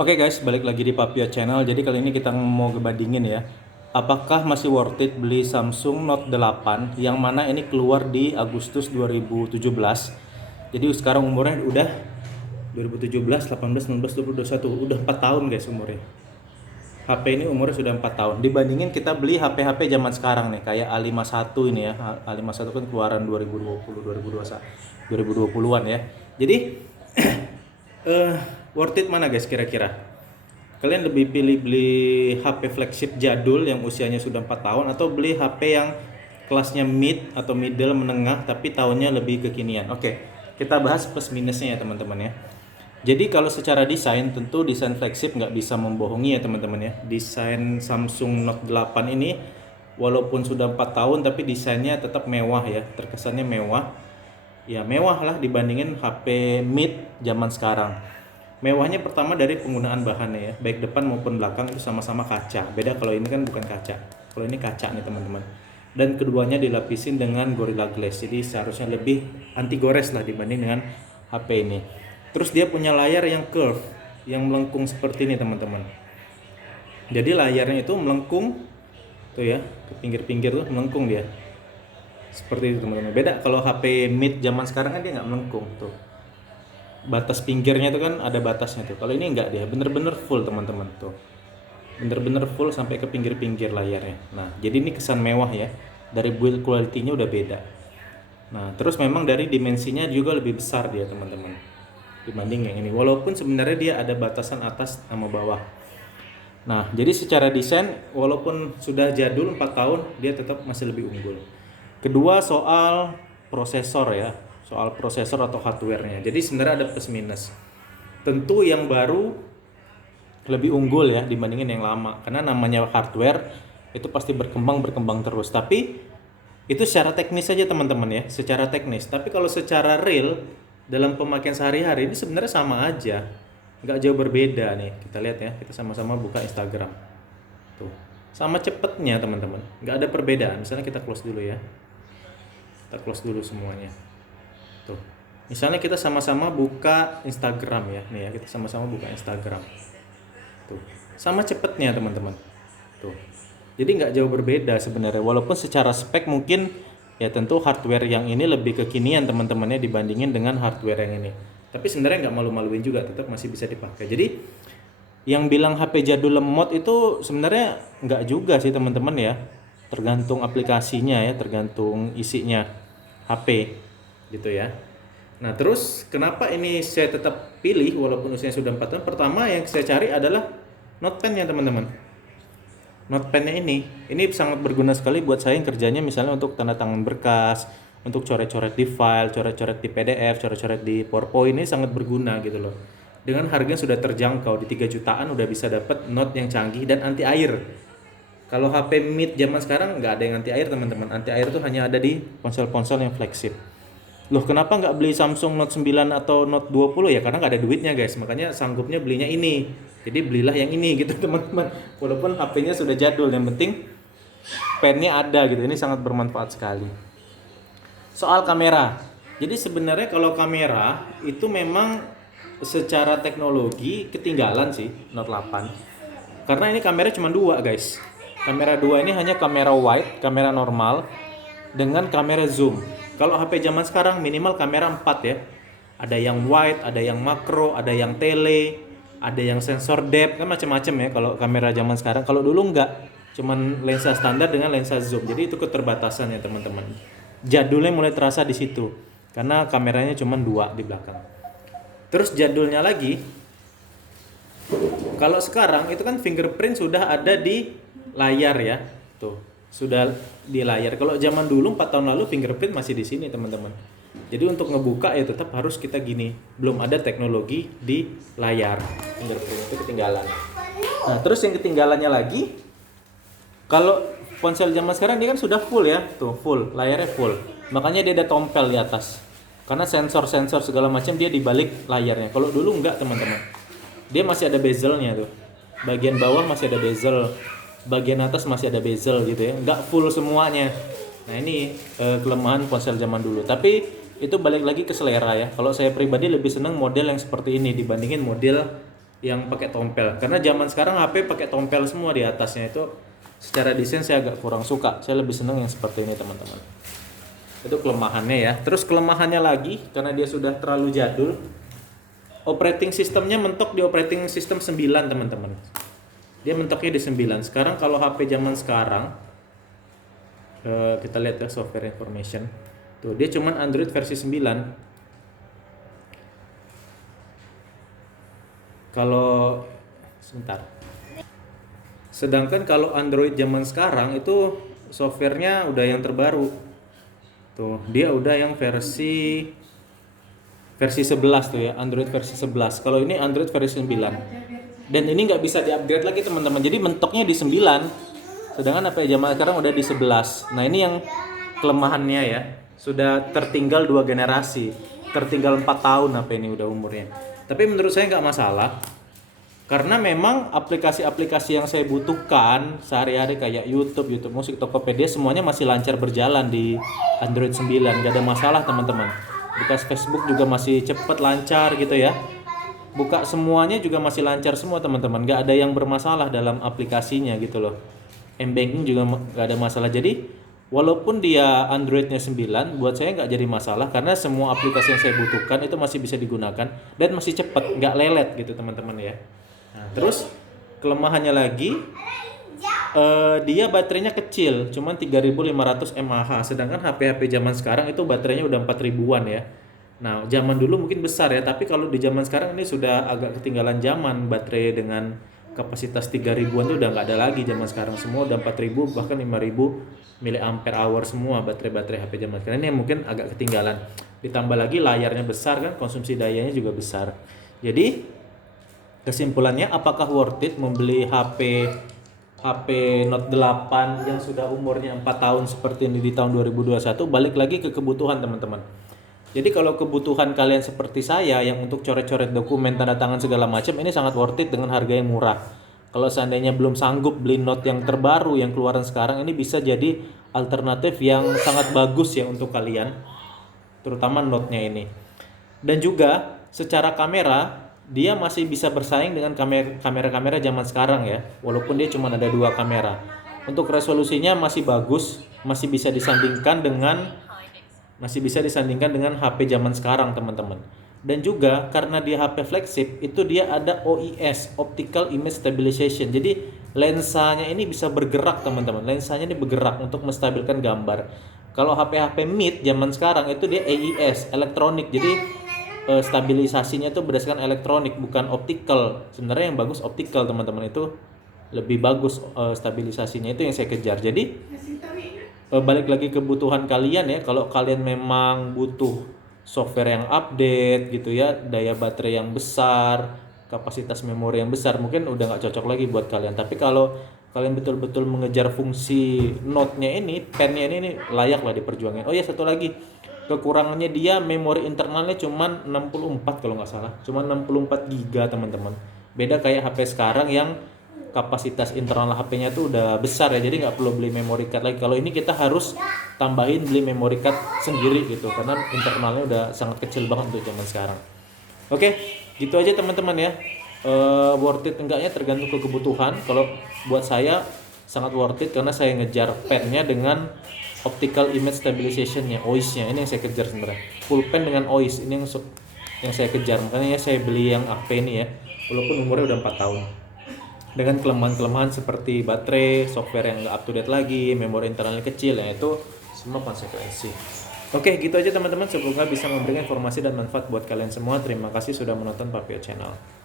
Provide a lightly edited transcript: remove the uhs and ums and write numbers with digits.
Oke guys, balik lagi di Papia Channel. Jadi kali ini kita mau ngebandingin ya. Apakah masih worth it beli Samsung Note 8 yang mana ini keluar di Agustus 2017. Jadi sekarang umurnya udah 2017, 18, 19, 20, 21. Udah 4 tahun guys umurnya. HP ini umurnya sudah 4 tahun. Dibandingin kita beli HP-HP zaman sekarang nih, kayak A51 ini ya. A51 kan keluaran 2020, 2021, 2020-an ya. Jadi worth it mana guys kira-kira? Kalian lebih pilih beli HP flagship jadul yang usianya sudah 4 tahun atau beli HP yang kelasnya mid atau middle menengah tapi tahunnya lebih kekinian? Oke, kita bahas plus minusnya ya teman-teman ya. Jadi kalau secara desain, tentu desain flagship nggak bisa membohongi ya teman-teman ya. Desain Samsung Note 8 ini walaupun sudah 4 tahun tapi desainnya tetap mewah ya, terkesannya mewah. Ya mewah lah dibandingin HP mid zaman sekarang. Mewahnya pertama dari penggunaan bahannya ya, baik depan maupun belakang itu sama-sama kaca. Beda kalau ini kan bukan kaca. Kalau ini kaca nih teman-teman. Dan keduanya dilapisin dengan Gorilla Glass. Jadi seharusnya lebih anti gores lah dibanding dengan HP ini. Terus dia punya layar yang curve, yang melengkung seperti ini teman-teman. Jadi layarnya itu melengkung tuh ya, ke pinggir-pinggir tuh melengkung dia. Seperti itu teman-teman. Beda kalau HP mid zaman sekarang kan dia nggak melengkung tuh. Batas pinggirnya itu kan ada batasnya tuh. Kalau ini enggak, dia bener-bener full teman-teman tuh. Bener-bener full sampai ke pinggir-pinggir layarnya. Nah, jadi ini kesan mewah ya. Dari build quality-nya udah beda. Nah, terus memang dari dimensinya juga lebih besar dia teman-teman. Dibanding yang ini. Walaupun sebenarnya dia ada batasan atas sama bawah. Nah, jadi secara desain walaupun sudah jadul 4 tahun, dia tetap masih lebih unggul. Kedua soal prosesor ya. Soal prosesor atau hardware-nya. Jadi sebenarnya ada plus minus. Tentu yang baru lebih unggul ya dibandingin yang lama. Karena namanya hardware itu pasti berkembang terus. Tapi itu secara teknis saja teman-teman ya, secara teknis. Tapi kalau secara real dalam pemakaian sehari-hari ini sebenarnya sama aja. Nggak jauh berbeda nih. Kita lihat ya, kita sama-sama buka Instagram. Tuh. Sama cepetnya teman-teman. Nggak ada perbedaan. Misalnya kita close dulu ya. Kita close dulu semuanya. Tuh. Misalnya kita sama-sama buka Instagram ya. Nih ya, kita sama-sama buka Instagram. Tuh. Sama cepetnya teman-teman. Tuh. Jadi nggak jauh berbeda sebenarnya. Walaupun secara spek mungkin ya tentu hardware yang ini lebih kekinian teman-temannya dibandingin dengan hardware yang ini. Tapi sebenarnya nggak malu-maluin juga, tetap masih bisa dipakai. Jadi yang bilang HP jadul lemot itu sebenarnya nggak juga sih teman-teman ya. Tergantung aplikasinya ya, tergantung isinya HP gitu ya. Nah terus kenapa ini saya tetap pilih walaupun usianya sudah 4 tahun? Pertama yang saya cari adalah Note Pen ya teman-teman. Note Pen-nya ini sangat berguna sekali buat saya yang kerjanya misalnya untuk tanda tangan berkas, untuk coret-coret di file, coret-coret di PDF, coret-coret di PowerPoint, ini sangat berguna gitu loh. Dengan harganya sudah terjangkau, di 3 jutaan udah bisa dapat Note yang canggih dan anti air. Kalau HP mid zaman sekarang nggak ada yang anti air teman-teman. Anti air tuh hanya ada di ponsel-ponsel yang flagship. Loh kenapa nggak beli Samsung Note 9 atau Note 20 ya? Karena nggak ada duitnya guys, makanya sanggupnya belinya ini. Jadi belilah yang ini gitu teman-teman. Walaupun HP-nya sudah jadul, yang penting pennya ada gitu. Ini sangat bermanfaat sekali. Soal kamera. Jadi sebenarnya kalau kamera itu memang secara teknologi ketinggalan sih Note 8. Karena ini kamera cuma 2 guys. Kamera 2 ini hanya kamera wide, kamera normal dengan kamera zoom. Kalau HP zaman sekarang minimal kamera 4 ya. Ada yang wide, ada yang makro, ada yang tele, ada yang sensor depth, kan macam-macam ya kalau kamera zaman sekarang. Kalau dulu enggak, cuman lensa standar dengan lensa zoom. Jadi itu keterbatasan ya teman-teman. Jadulnya mulai terasa di situ karena kameranya cuma 2 di belakang. Terus jadulnya lagi, kalau sekarang itu kan fingerprint sudah ada di layar ya. Tuh, sudah di layar. Kalau zaman dulu 4 tahun lalu fingerprint masih di sini, teman-teman. Jadi untuk ngebuka ya tetap harus kita gini. Belum ada teknologi di layar. Fingerprint itu ketinggalan. Nah, terus yang ketinggalannya lagi, kalau ponsel zaman sekarang ini kan sudah full ya. Tuh, full, layarnya full. Makanya dia ada tompel di atas. Karena sensor-sensor segala macam dia di balik layarnya. Kalau dulu enggak, teman-teman. Dia masih ada bezelnya tuh. Bagian bawah masih ada bezel, bagian atas masih ada bezel gitu ya. Enggak full semuanya. Nah, ini kelemahan ponsel zaman dulu. Tapi itu balik lagi ke selera ya. Kalau saya pribadi lebih senang model yang seperti ini dibandingin model yang pakai tompel. Karena zaman sekarang HP pakai tompel semua di atasnya, itu secara desain saya agak kurang suka. Saya lebih senang yang seperti ini teman-teman. Itu kelemahannya ya. Terus kelemahannya lagi karena dia sudah terlalu jadul, operating sistemnya mentok di operating system 9 teman-teman. Dia mentoknya di 9. Sekarang kalau HP zaman sekarang, kita lihat ya software information. Tuh, dia cuman Android versi 9. Kalau sebentar. Sedangkan kalau Android zaman sekarang itu softwarenya udah yang terbaru. Tuh, dia udah yang versi 11 tuh ya, Android versi 11. Kalau ini Android versi 9. Dan ini nggak bisa di-upgrade lagi teman-teman. Jadi mentoknya di 9. Sedangkan HP zaman sekarang udah di 11. Nah, ini yang kelemahannya ya. Sudah tertinggal 2 generasi. Tertinggal 4 tahun HP ini udah umurnya. Tapi menurut saya nggak masalah. Karena memang aplikasi-aplikasi yang saya butuhkan sehari-hari kayak YouTube Musik, Tokopedia semuanya masih lancar berjalan di Android 9. Nggak ada masalah teman-teman. Buka Facebook juga masih cepet lancar gitu ya. Buka semuanya juga masih lancar semua teman-teman. Nggak ada yang bermasalah dalam aplikasinya gitu loh. M-Banking juga nggak ada masalah. Jadi walaupun dia Androidnya 9, buat saya nggak jadi masalah karena semua aplikasi yang saya butuhkan itu masih bisa digunakan dan masih cepat, nggak lelet gitu teman-teman ya. Nah, terus kelemahannya lagi, dia baterainya kecil, cuman 3500 mAh. Sedangkan HP-HP zaman sekarang itu baterainya udah 4000-an ya. Nah, zaman dulu mungkin besar ya, tapi kalau di zaman sekarang ini sudah agak ketinggalan zaman. Baterai dengan kapasitas 3000-an itu udah nggak ada lagi zaman sekarang. Semua udah 4000 bahkan 5000 mAh semua baterai-baterai HP zaman sekarang. Ini mungkin agak ketinggalan. Ditambah lagi layarnya besar kan, konsumsi dayanya juga besar. Jadi kesimpulannya, apakah worth it membeli HP Note 8 yang sudah umurnya 4 tahun seperti ini di tahun 2021? Balik lagi ke kebutuhan teman-teman. Jadi kalau kebutuhan kalian seperti saya yang untuk coret-coret dokumen, tanda tangan segala macam, ini sangat worth it dengan harga yang murah. Kalau seandainya belum sanggup beli Note yang terbaru yang keluaran sekarang, ini bisa jadi alternatif yang sangat bagus ya untuk kalian, terutama Note-nya ini. Dan juga secara kamera dia masih bisa bersaing dengan kamera-kamera zaman sekarang ya, walaupun dia cuma ada 2 kamera. Untuk resolusinya masih bagus, masih bisa disandingkan dengan HP zaman sekarang teman-teman. Dan juga karena dia HP flagship, itu dia ada OIS, Optical Image Stabilization. Jadi lensanya ini bisa bergerak teman-teman. Lensanya ini bergerak untuk menstabilkan gambar. Kalau HP-HP mid zaman sekarang itu dia AIS, elektronik. Jadi stabilisasinya itu berdasarkan elektronik, bukan optical. Sebenarnya yang bagus optical teman-teman, itu lebih bagus stabilisasinya, itu yang saya kejar. Jadi balik lagi kebutuhan kalian ya. Kalau kalian memang butuh software yang update gitu ya, daya baterai yang besar, kapasitas memori yang besar, mungkin udah nggak cocok lagi buat kalian. Tapi kalau kalian betul-betul mengejar fungsi Note-nya ini, pen-nya ini layak lah diperjuangin. Oh ya, satu lagi kekurangannya, dia memori internalnya cuman 64 kalau nggak salah, cuman 64 GB teman-teman. Beda kayak HP sekarang yang kapasitas internal HP-nya tuh udah besar ya, jadi nggak perlu beli memory card lagi. Kalau ini kita harus tambahin beli memory card sendiri gitu, karena internalnya udah sangat kecil banget untuk zaman sekarang. Oke, gitu aja teman-teman ya. Worth it enggaknya tergantung ke kebutuhan. Kalau buat saya sangat worth it karena saya ngejar pen-nya dengan optical image stabilization-nya, OIS-nya. Ini yang saya kejar sebenarnya. Full pen dengan OIS ini yang saya kejar. Makanya ya saya beli yang HP ini ya, walaupun umurnya udah 4 tahun. Dengan kelemahan-kelemahan seperti baterai, software yang nggak up to date lagi, memori internalnya kecil, ya itu semua konsekuensi. Oke, gitu aja teman-teman. Semoga bisa memberikan informasi dan manfaat buat kalian semua. Terima kasih sudah menonton Papio Channel.